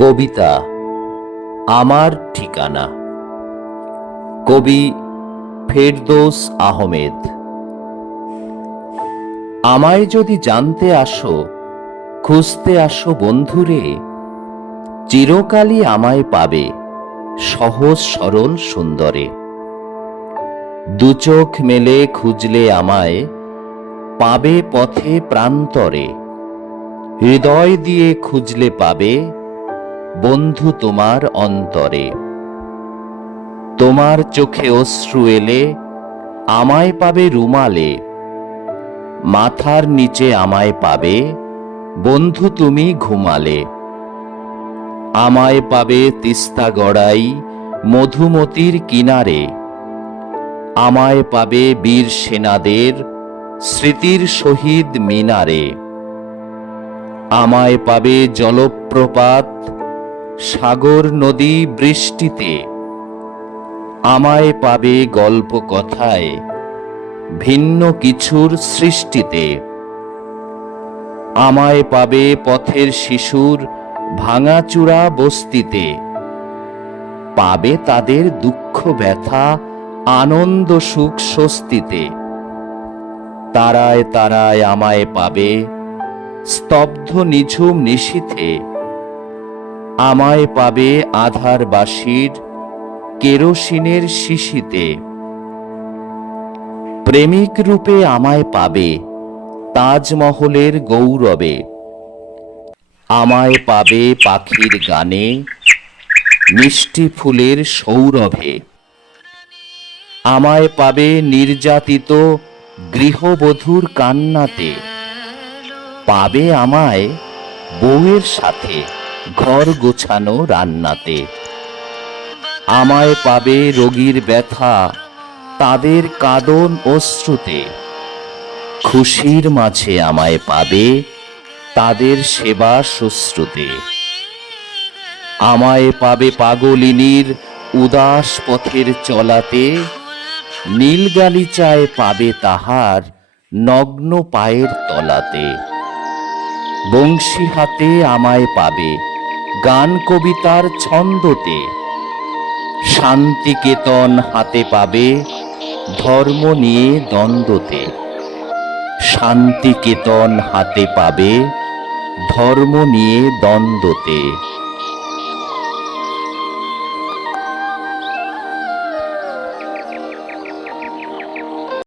কবিতা আমার ঠিকানা। কবি ফেরদৌস আহমেদ। আমায় যদি জানতে আসো, খুঁজতে আসো বন্ধুরে, চিরকালই আমায় পাবে সহজ সরল সুন্দরে। দু চোখ মেলে খুঁজলে আমায় পাবে পথে প্রান্তরে। হৃদয় দিয়ে খুঁজলে পাবে বন্ধু তোমার অন্তরে। তোমার চোখে অশ্রু এলে, আমায় পাবে রুমালে। মাথার নিচে আমায় পাবে, বন্ধু তুমি ঘুমালে। আমায় পাবে তিস্তা গড়াই মধুমতির কিনারে। আমায় পাবে বীর সেনাদের স্মৃতির শহীদ মিনারে। আমায় পাবে জলপ্রপাত সাগর নদী বৃষ্টিতে, আমায় পাবে গল্প কথায়, ভিন্ন কিছুর সৃষ্টিতে। আমায় পাবে পথের শিশুর ভাঙাচূড়া বস্তিতে। পাবে তাদের দুঃখ ব্যথা, আনন্দ সুখ স্বস্তিতে। তারায় তারায় আমায় পাবে, স্তব্ধ নিঝুম নিশীথে। আমায় পাবে আধারবাসীর কেরোসিনের শিশিতে। প্রেমিক রূপে আমায় পাবে তাজমহলের গৌরবে। আমায় পাবে পাখির গানে মিষ্টি ফুলের সৌরভে। আমায় পাবে নির্যাতিত গৃহবধূর কান্নাতে। পাবে আমায় বউয়ের সাথে। ঘর গোছানো রান্নাতে। আমায় পাবে রোগীর ব্যথা, তাদের কাদন অশ্রুতে। খুশির মাঝে আমায় পাবে তাদের সেবা শুশ্রুতে। আমায় পাবে পাগলিনীর উদাস পথের চলাতে নীল গালিচায় পাবে তাহার নগ্ন পায়ের তলাতে। বংশী হাতে আমায় পাবে গান কবিতার ছন্দতে। শান্তিকেতন হাতে পাবে ধর্ম নিয়ে দ্বন্দ্বতে। শান্তিকেতন হাতে পাবে ধর্ম নিয়ে দ্বন্দ্বতে।